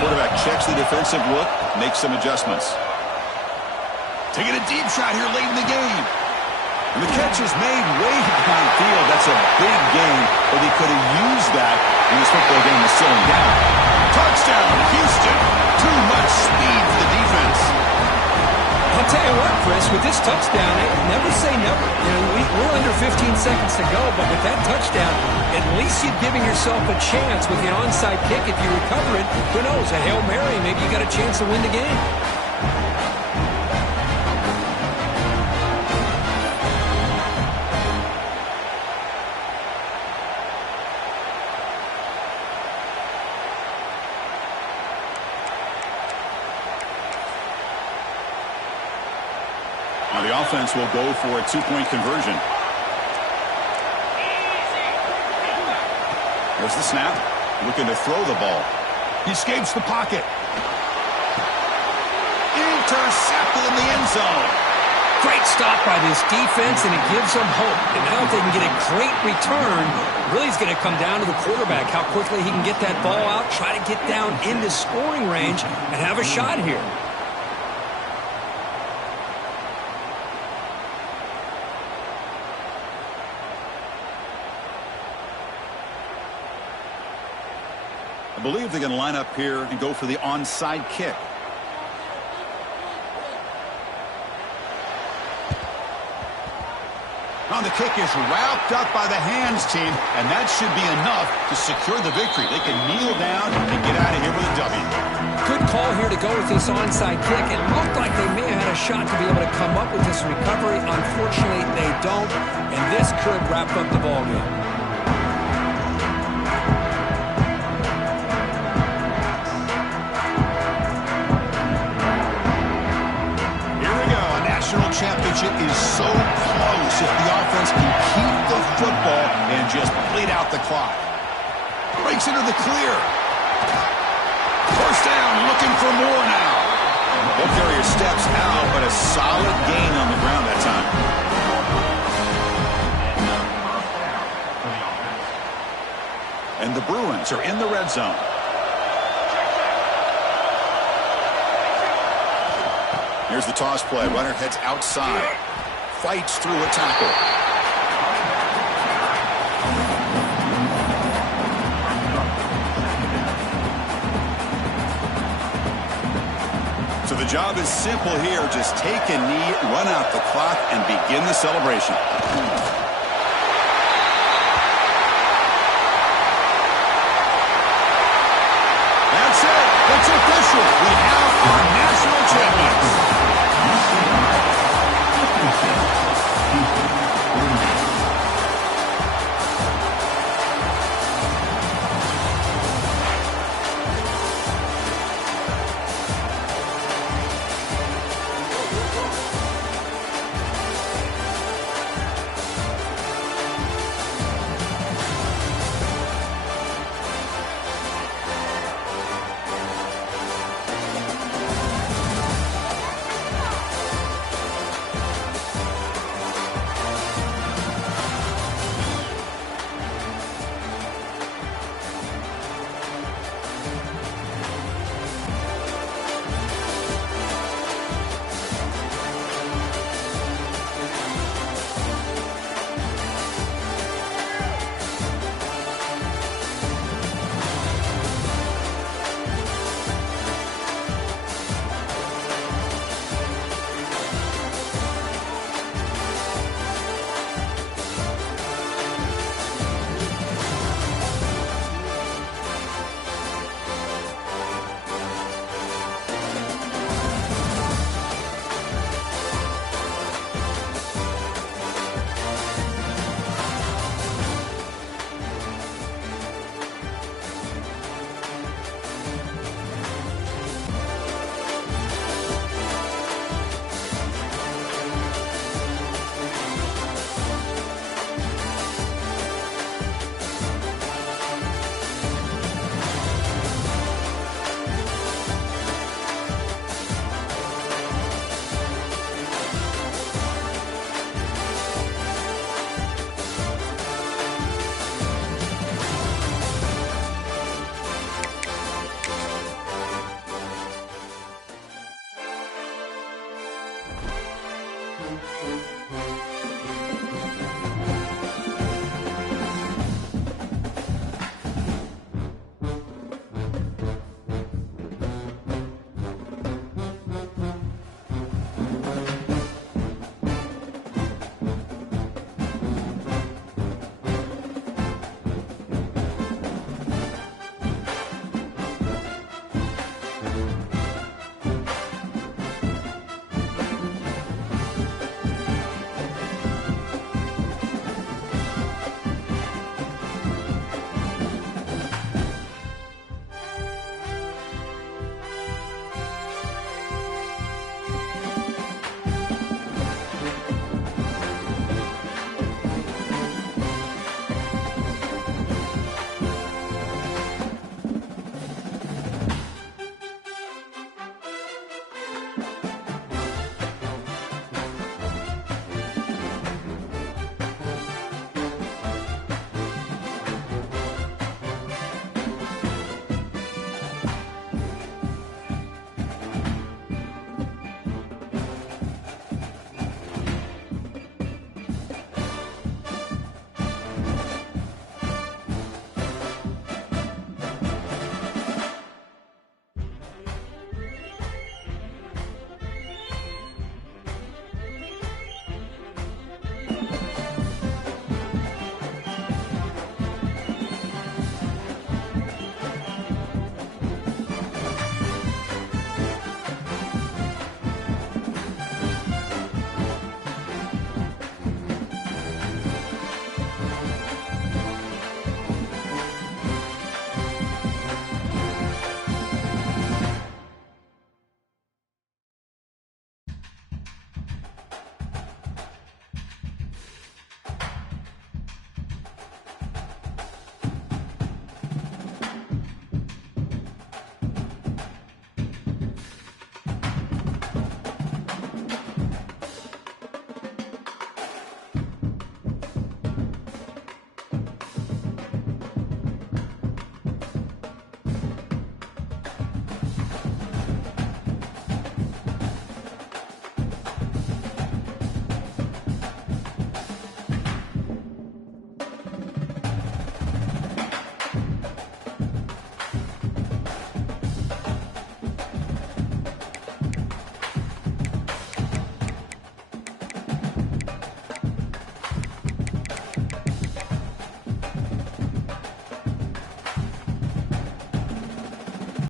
Quarterback checks the defensive look, makes some adjustments. Taking a deep shot here late in the game. And the catch is made way downfield. That's a big game, but he could have used that when this football game was slowing down. Touchdown, Houston. Too much speed for the defense. I'll tell you what, Chris, with this touchdown, never say never. You know, we're under 15 seconds to go, but with that touchdown, at least you're giving yourself a chance with the onside kick. If you recover it, who knows, a Hail Mary, maybe you got a chance to win the game. Now the offense will go for a 2-point conversion. There's the snap. Looking to throw the ball. He escapes the pocket. Intercepted in the end zone. Great stop by this defense, and it gives them hope. And now if they can get a great return, really is going to come down to the quarterback, how quickly he can get that ball out, try to get down into scoring range, and have a shot here. I believe they're going to line up here and go for the onside kick. Now the kick is wrapped up by the hands team, and that should be enough to secure the victory. They can kneel down and get out of here with a W. Good call here to go with this onside kick. It looked like they may have had a shot to be able to come up with this recovery. Unfortunately, they don't, and this could wrap up the ballgame. Championship is so close if the offense can keep the football and just bleed out the clock. Breaks into the clear. First down, looking for more now. Ball carrier steps out, but a solid gain on the ground that time. And the Bruins are in the red zone. Here's the toss play. Runner heads outside. Fights through a tackle. So the job is simple here. Just take a knee, run out the clock, and begin the celebration. That's it. It's official. We have our national champions. it.